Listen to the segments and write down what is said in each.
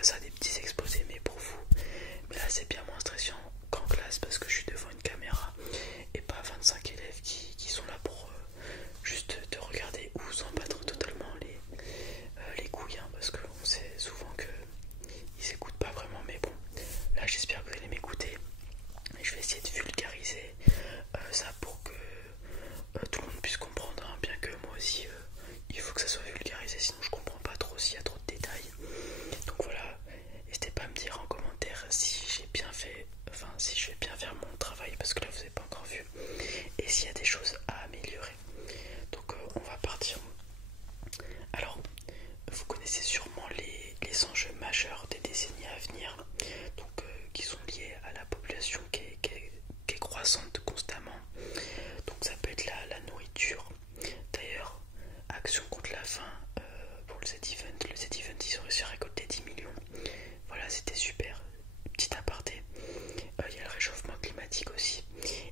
pas ça des petits exposés mais pour vous. Mais là c'est bien moins stressant qu'en classe parce que je suis devant une caméra et pas 25 élèves qui sont là pour juste te regarder ou s'en battre totalement les couilles, hein, parce qu'on sait souvent qu'ils écoutent pas vraiment. Mais bon, là j'espère que vous allez m'écouter et je vais essayer de vulgariser ça pour que tout le monde puisse comprendre, hein, bien que moi aussi il faut que ça soit vulgarisé, sinon je comprends pas trop s'il y a trop de détails. Donc voilà, n'hésitez pas à me dire en commentaire si j'ai bien fait, enfin si je vais bien faire mon travail, parce que là vous n'avez pas encore vu, et s'il y a des choses à améliorer. Donc on va partir. Alors, vous connaissez sûrement les enjeux majeurs des décennies à venir, donc qui sont liés à la population qui est croissante constamment. Donc ça peut être la nourriture. D'ailleurs, Action contre la faim pour le Z-Event. Le Z-Event, ils ont réussi à récolter 10 millions. Voilà, c'était super. Petit aparté. Il y a le réchauffement climatique aussi.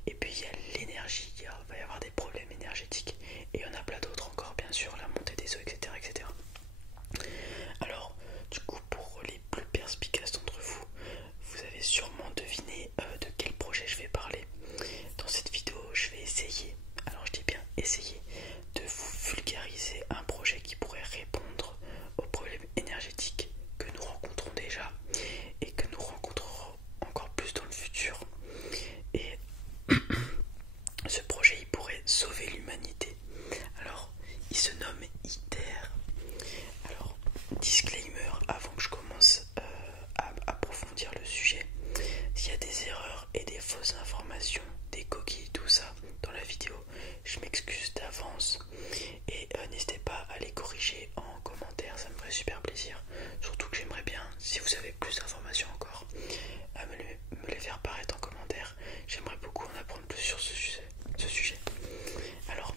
Et puis il y a l'énergie. Il va y avoir des problèmes énergétiques. Et il y en a plein d'autres encore, bien sûr. La montée des eaux, etc., etc. Alors, du coup, pour les plus perspicaces d'entre vous, vous avez sûrement deviné de quel projet je vais parler. Dans cette vidéo, je vais essayer, alors je dis bien essayer, de vous vulgariser un projet qui pourrait répondre aux problèmes énergétiques que nous rencontrons déjà et que nous rencontrerons encore plus dans le futur. Et ce projet, il pourrait sauver l'humanité. Alors, il se nomme ITER. Alors, disclaimer avant que je commence à approfondir le sujet. S'il y a des erreurs et des fausses informations, des coquilles, tout ça dans la vidéo, je m'excuse d'avance et n'hésitez pas à les corriger en commentaire, ça me ferait super plaisir. Surtout que j'aimerais bien, si vous avez plus d'informations encore, à me les faire paraître en commentaire. J'aimerais beaucoup en apprendre plus sur ce sujet. Alors,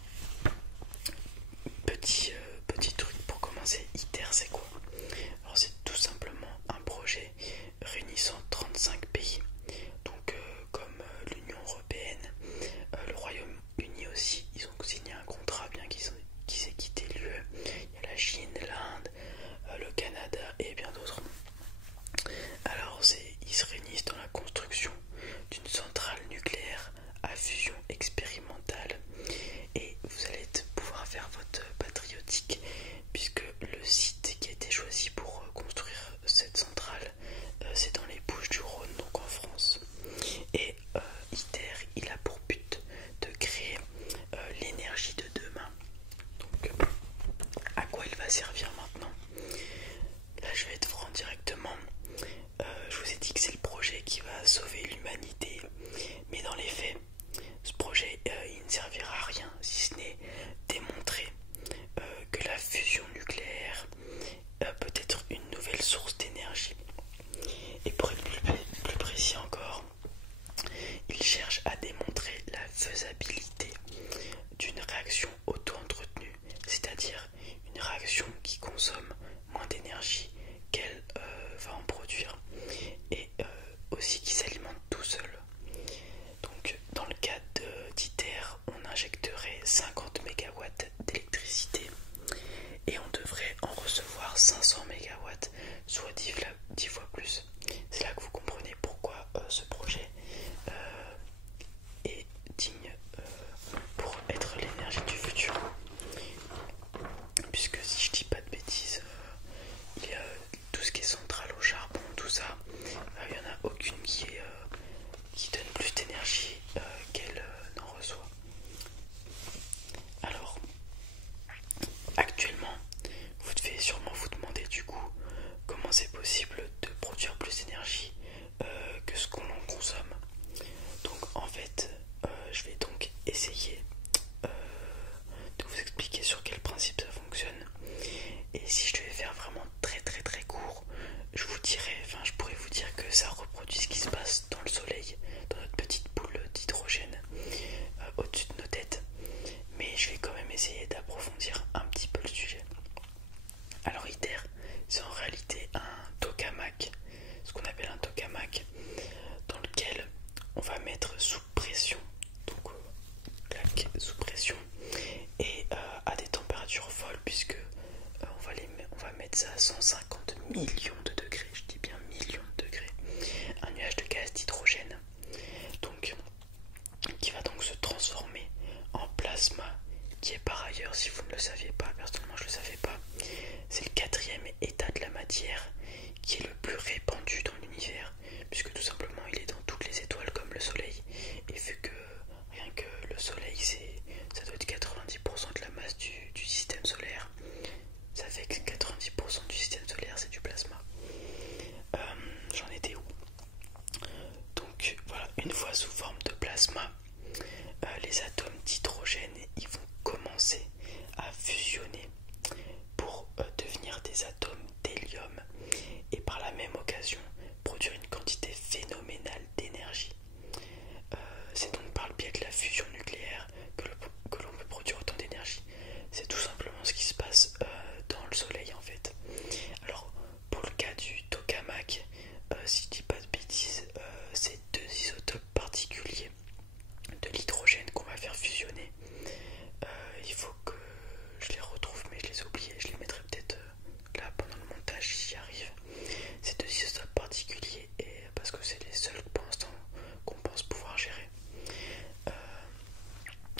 petit truc pour commencer, ITER c'est quoi? Alors c'est tout simplement un projet réunissant 35 pays, donc comme l'Union Européenne, le Royaume-Uni aussi, ils ont signé un contrat bien qu'ils aient quitté l'UE. Il y a la Chine, l'Inde, le Canada et bien d'autres. Alors ils se réunissent dans la construction d'une centrale nucléaire à fusion expérimentale et vous allez pouvoir faire votre patriotique puisque le site qui a été choisi pour construire cette centrale c'est dans les Bouches-du-Rhône, donc en France. Et ITER, il a pour but de créer l'énergie de demain. Donc à quoi il va servir maintenant? Là je vais être franc directement. Je vous ai dit que c'est le projet qui va sauver l'humanité, mais dans les faits, ce projet il ne servira à rien si ce n'est démontrer que la fusion nucléaire peut être une nouvelle source d'énergie. Et pour être plus précis encore, il cherche à démontrer la faisabilité d'une réaction auto-entretenue, c'est-à-dire une réaction qui consomme moins d'énergie qu'elle va en produire et aussi qui s'alimente tout seul. Donc dans le cas d'ITER, on injecterait 50 MW d'électricité et on devrait en recevoir 500 MW, soit 10 fois plus. C'est là que vous comprenez pourquoi ce projet est digne pour être l'énergie du futur. Puisque si je dis pas de bêtises, il y a tout ce qui est centrale au charbon, tout ça, il n'y en a aucune qui donne plus d'énergie qu'elle n'en reçoit. Alors, actuellement, vous devez sûrement vous demander du coup comment c'est possible de produire plus d'énergie que ce qu'on en consomme. Donc en fait, je vais donc essayer de vous expliquer sur quel principe ça fonctionne. Et si je devais faire vraiment très court, je pourrais vous dire que ça reproduit ce qui se passe dans le soleil, dans notre petite boule d'hydrogène au-dessus de nos têtes. Mais je vais quand même essayer d'approfondir un petit peu le sujet. Alors ITER, c'est en réalité un tokamak, ce qu'on appelle un tokamak, dans lequel on va mettre sous pression, donc clac, sous pression, et qui est par ailleurs, si vous ne le saviez pas, personnellement je ne le savais pas, c'est le quatrième état de la matière qui est le plus répandu dans l'univers, puisque tout simplement il est dans toutes les étoiles comme le soleil, et vu que rien que le soleil ça doit être 90% de la masse du système solaire, ça fait que 90% du système solaire c'est du plasma. J'en étais où? Donc voilà, une fois sous forme de plasma, les atomes d'hydrogène ils vont commencer à fusionner pour devenir des atomes d'hélium et par la même occasion produire une quantité phénoménale d'énergie. C'est donc par le biais de la fusion nucléaire que l'on peut produire autant d'énergie. C'est tout simplement ce qui se passe dans le soleil en fait. Alors pour le cas du tokamak, si je dis pas de bêtises, c'est deux isotopes particuliers de l'hydrogène qu'on va faire fusionner. Il faut que je les retrouve, mais je les ai oubliés. Je les mettrai peut-être là pendant le montage si j'y arrive. Ces deux isotopes particuliers, et parce que c'est les seuls pour l'instant qu'on pense pouvoir gérer.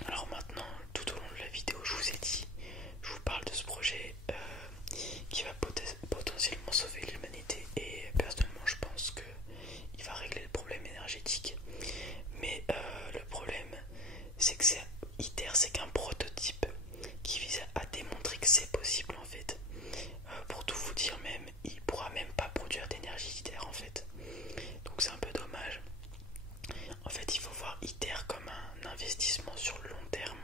Alors maintenant, tout au long de la vidéo, je vous ai dit, je vous parle de ce projet qui va potentiellement sauver l'humanité, et personnellement je pense qu'il va régler le problème énergétique. Mais le problème, c'est que ITER, c'est qu'un prototype qui vise à démontrer que c'est possible en fait. Pour tout vous dire même, il pourra même pas produire d'énergie ITER en fait. Donc c'est un peu dommage. En fait, il faut voir ITER comme un investissement sur le long terme,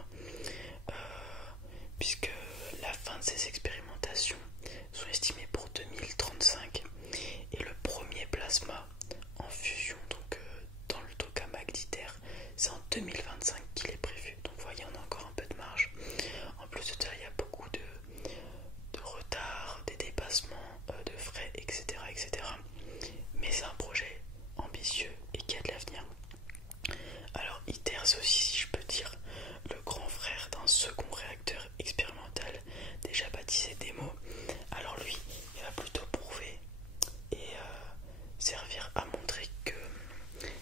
puisque la fin de ces expérimentations sont estimées pour 2035 et le premier plasma en fusion, donc dans le tokamak d'ITER, c'est en 2025 qu'il est prévu. Donc vous voyez, on a encore un peu de marge. En plus de ça, il y a beaucoup de retard, des dépassements, de frais, etc., etc. Mais c'est un projet ambitieux et qui a de l'avenir. Alors ITER, c'est aussi, si je peux dire, le grand frère d'un second réacteur expérimental déjà baptisé DEMO. Alors lui, il va plutôt prouver et servir à montrer que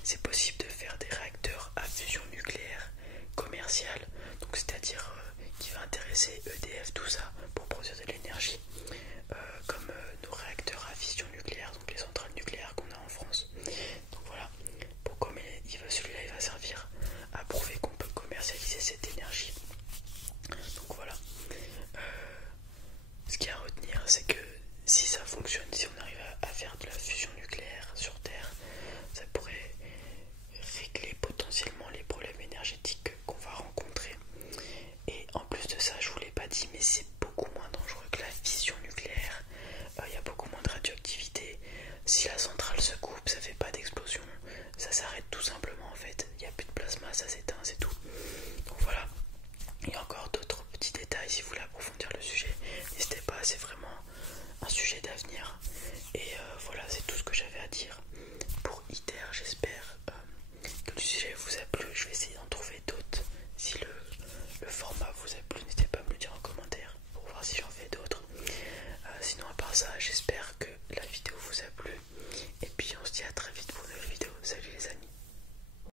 c'est possible de faire des réacteurs à fusion nucléaire commerciale, donc c'est-à-dire qui va intéresser EDF, tout ça, pour produire de l'énergie, comme nos réacteurs à fission nucléaire, donc les centrales nucléaires qu'on a en France. Donc voilà, celui-là il va servir à prouver qu'on peut commercialiser cette énergie. Donc voilà, ce qu'il y a à retenir, c'est que si ça fonctionne, si on arrive à faire de la fusion nucléaire sur Terre, ça pourrait régler potentiellement les problèmes énergétiques qu'on va rencontrer. Et en plus de ça, je vous l'ai pas dit, mais c'est beaucoup moins dangereux que la fission nucléaire. Il y a beaucoup moins de radioactivité. Si la centrale se coupe, ça fait pas d'explosion, ça s'arrête tout simplement en fait. Il n'y a plus de plasma, ça s'éteint, c'est tout. Donc voilà. Il y a encore d'autres petits détails si vous voulez approfondir le sujet. N'hésitez pas, c'est vraiment